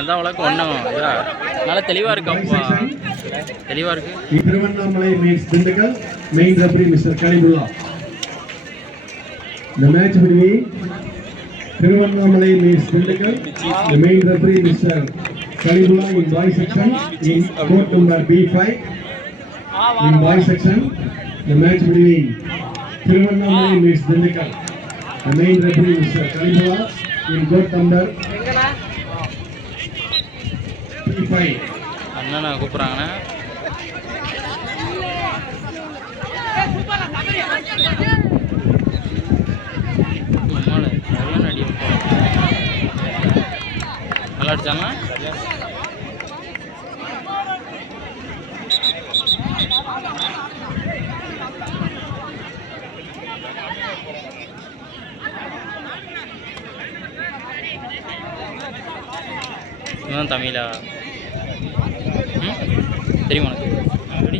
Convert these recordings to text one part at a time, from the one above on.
அதான் உலகம் ஒன்றும் நல்லா தெளிவாக இருக்குப்பா, தெளிவாக இருக்கு. Tiruvannamalai meets Dindigul. Main referee Mr. Kalimullah. The match between Tiruvannamalai meets Dindigul. The main referee Mr. Kalimullah in boys section in court number B5. In boys section, the match between Tiruvannamalai meets Dindigul. The main referee Mr. Kalimullah in court number B5. அண்ணா கூப்பிட்றாங்கண்ணா. நல்லா அடிச்சாங்களா? இதுதான் தமிழா? தெரியுமா உனக்கு? அப்படி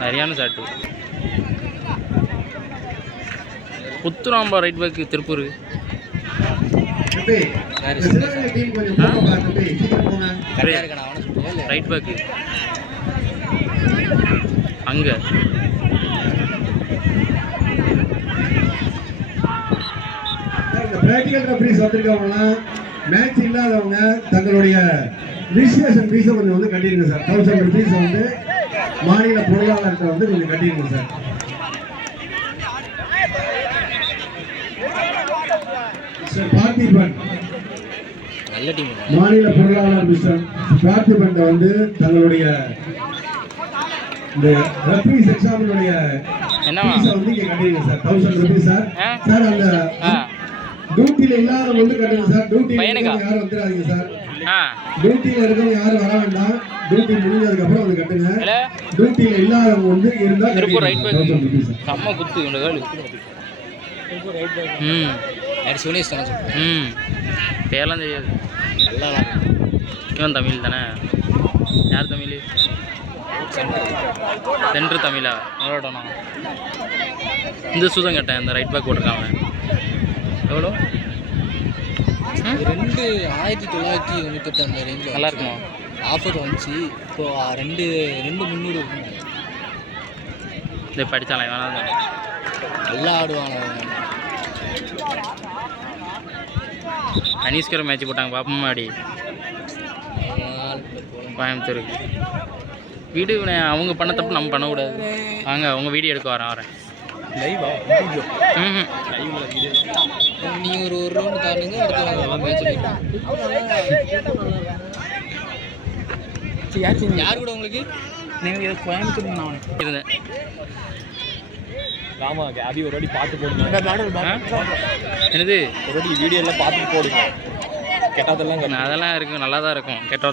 சரியான சாட்டு. புத்துராம்பா right back Tiruppur. Right back அங்கே practical referees வந்திருக்கவங்க மேட்ச் இல்லாதவங்க தங்களுடைய ரிஜிஸ்ட்ரேஷன் ஃபீஸை கொஞ்சம் வந்து கட்டிடுங்க சார். 1000 rupees வந்து மாநில பொருளாதாரத்தை வந்து கொஞ்சம் கட்டிடுங்க சார். பார்த்திபன் நல்ல டீம். மாநில பொருளாளர் மிஸ்டர் பார்த்திபன் வந்து தங்களுடைய இந்த ரெஃபரீஸ் எக்ஸாமினுடைய ஃபீஸை வந்து இங்கே கட்டிடுங்க சார். 1000 rupees sir. சார் அந்த டியூட்டில இல்லாதவங்க வந்து கட்டுங்க சார். டியூட்டில யாரும் வந்துடாதீங்க சார். டியூட்டில இருக்கவங்க யாரும் வர வேண்டாம். டியூட்டி முடிஞ்சதுக்கு அப்புறம் வந்து கட்டுங்க. டியூட்டில இல்லாதவங்க வந்து இருந்தா திருப்பூர் ரைட் பேக் செம்ம குத்து இந்த கால். பேரெல்லாம் தெரியாது. நல்லா இவன் தமிழ் தானே? யார் தமிழ்? சென்ட்ரு தமிழா? எவ்வளோடா? இந்த சூதம் கேட்டேன். இந்த ரைட் பேக் போட்டிருக்காங்க. எவ்வளோ? 1998 அந்த ரேஞ்சில் நல்லா இருக்குமா? ஆஃபர் வந்துச்சு. இப்போ 2300 இதை படித்தாலே வேணாம் தானே? நல்லா ஆடுவாங்க. அனீஸ்கர் மேட்ச் போட்டாங்க பாப்பமா அடி கோயம்புத்தூருக்கு. வீடு அவங்க பண்ண தப்பு நம்ம பண்ணக்கூடாது. வாங்க அவங்க வீடியோ எடுக்க வரேன். லைவா? நீங்கள் ஒரு ரவுண்டு தாண்டுங்க. அடுத்த யார் கூட உங்களுக்கு? நீங்கள் கோயம்புத்தூர் நான் இருந்தேன். ஆமாம், அது ஒரு வாட்டி பார்த்து போடுங்க. என்னது ஒரு வாட்டி வீடியோலாம் பார்த்து போடுங்க. கெட்டாதெல்லாம் அதெல்லாம் இருக்கும், நல்லா தான் இருக்கும். கெட்ட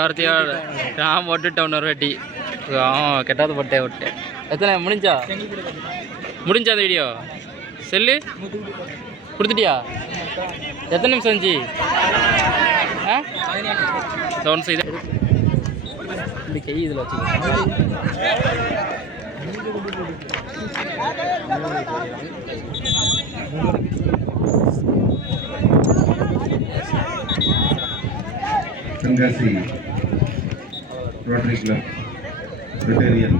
வார்த்தையோட நான் போட்டுட்டேன் இன்னொரு வாட்டி. கெட்டாத போட்டேன். எத்தனை முடிஞ்சா அந்த வீடியோ செல்லு கொடுத்துட்டியா? எத்தனை நிமிஷம் இருந்துச்சு? ஒன் சைடு இந்த கை இதில் வச்சுக்கோங்க. தென்காசி ரோட்டரி கிளப் ரிட்டேரியன்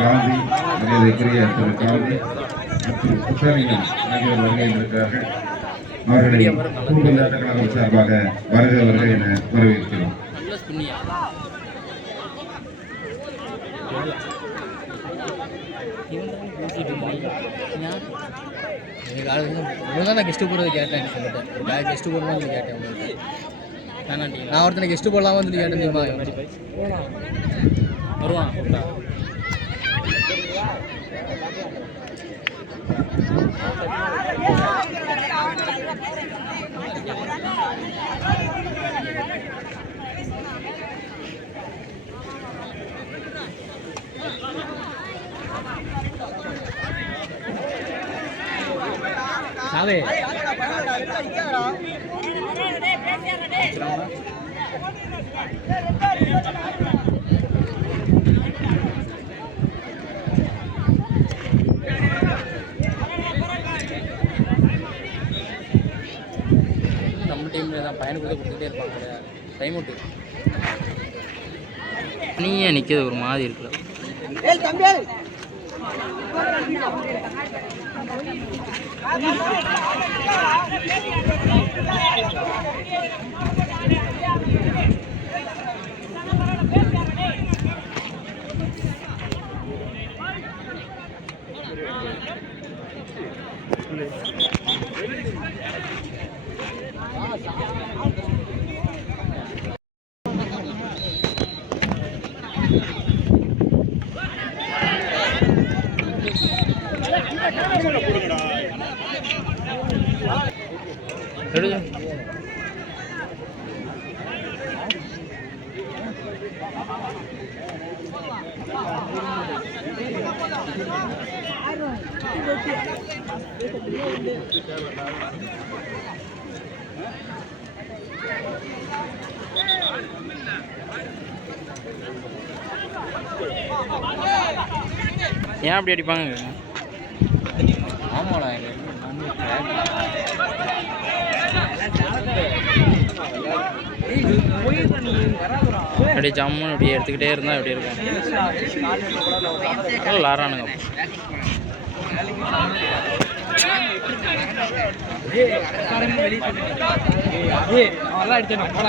காந்தி மரியாதைக்குரிய திரு காந்தி மற்றும் புத்தகங்கள் ஆகியோர் வருகையிட்டிருக்கிறார்கள். அவர்களை கூடுதல் கழகம் சார்பாக வருக என வரவேற்கிறோம். நான் கெஸ்ட்டு போடுறது கேட்டேன். சொல்லிட்டேன் கெஸ்ட்டு போடணும்னு கேட்டேன். உங்களுக்கு நான் ஒருத்தனை கெஸ்ட்டு போடலாமா சொல்லி கேட்டேன். தெரியுமா? வருவான். சாவே நம்ம டீமில் தான் பையனுக்கு கூட கொடுத்துட்டே இருப்பாங்க டைம் அவுட்டு நீயே நிற்கிறது ஒரு மாதிரி இருக்குல்ல எடுங்க ஏன் அப்படி அடிப்பாங்க ஆமாடா அப்படியே ஜம்முன்னு அப்படியே எடுத்துக்கிட்டே இருந்தால் அப்படி இருக்கும் விளாட்றானுங்க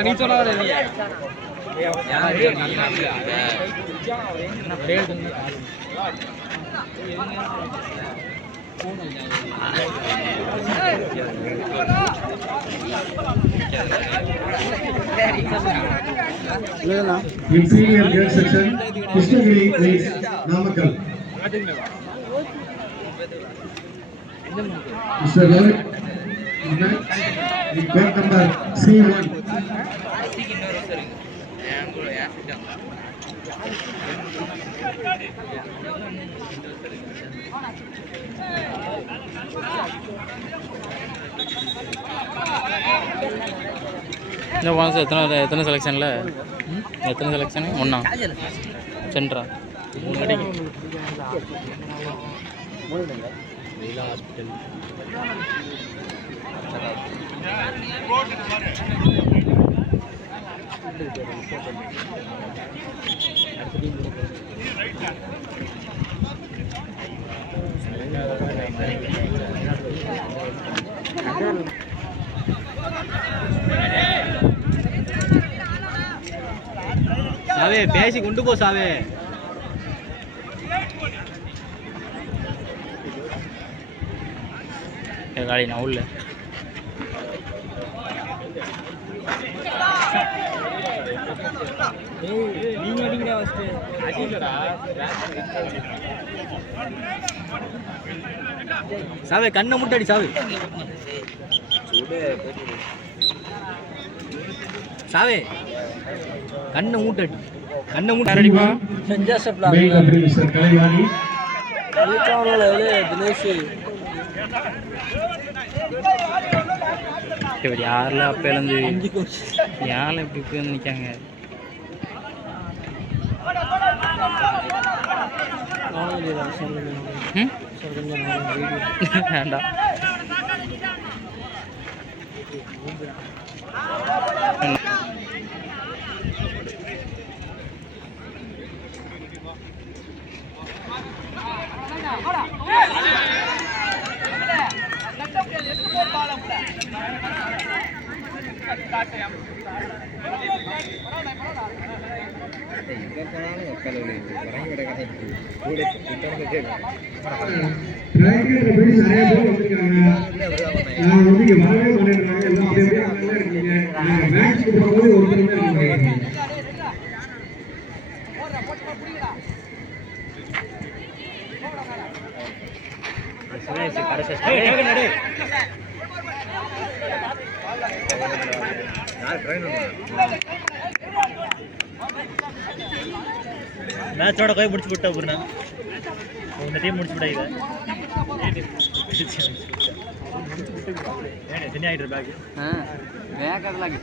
நீ சொல்லாத இல்லையா In senior grade section, Krishnagiri is Namakkal. Mr. Rohit, in court number C1. இந்த மாதம் எத்தனை செலெக்ஷனில் எத்தனை செலெக்ஷனு ஒன்றா சென்ட்ரா சாவே பேசி கொண்டு போ சாவே காலி நான் உள்ள நீங்க அடிங்கடா ஃபர்ஸ்ட் அடிங்கடா சாவே கண்ணை முட்டடி சாவே சாவே கண்ணை மூட்டடி கண்ணை மூட்ட அடிப்பா Main referee Mr. Kalaiwani. இவர் யாரில் அப்போலேருந்து யாரில் இப்படி நிற்காங்க வேண்டாம் மேட்சோட போய் முடிச்சு விட்டா பூர்ணா இந்த டீம் முடிச்சு விட்டா இதை Banyak ada lagi.